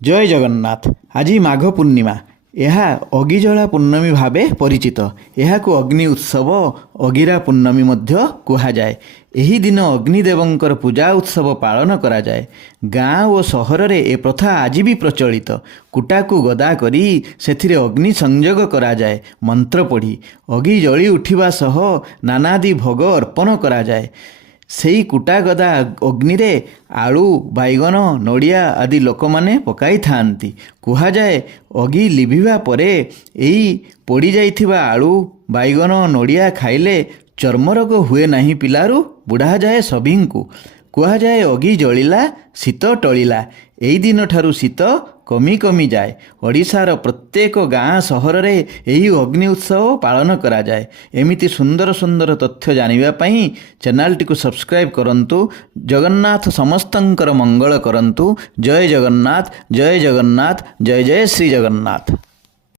जय जगन्नाथ। आज माघ पूर्णिमा। यह अगिजला पूर्णमी भावे परिचित। यह अग्नि उत्सव अगिरा पूर्णमी मध्य कुहाଯାଏ। ଏହି दिन अग्निदेवंकर पूजा उत्सव पालन करा जाए। गाँ और सहर रे ए प्रथा आज भी प्रचलित। कुटा को गदा करी सेथिरे अग्नि संयोग करा जाए। मंत्र पढ़ी अगि जली उठिबा सह नानादि भोग अर्पण करा जाए। सेई कुटा गदा अग्नि रे आलू बैगन नड़िया आदि लोक माने पकाई थांती। कुहा जाए अगि लिभिबा परे एई पोड़ी जाइथिबा आलू बैगन नड़िया खाइले चर्मरोग हुए नहीं पिलारू बुढ़ा जाए सभिंकु। कुहा जाए अगि जलिला शीत टलिला। एई दिन ठारू शीत कमी कमी जाए। ओडिशार प्रत्येक गाँ सहर रे एही अग्नि उत्सव पालन करा जाए। एमिति सुंदर सुंदर तथ्य जानिबा पई चैनल टी को सब्सक्राइब करंतु। जगन्नाथ समस्तंकर मंगल करंतु। जय जगन्नाथ, जय जगन्नाथ, जय जय श्री जगन्नाथ।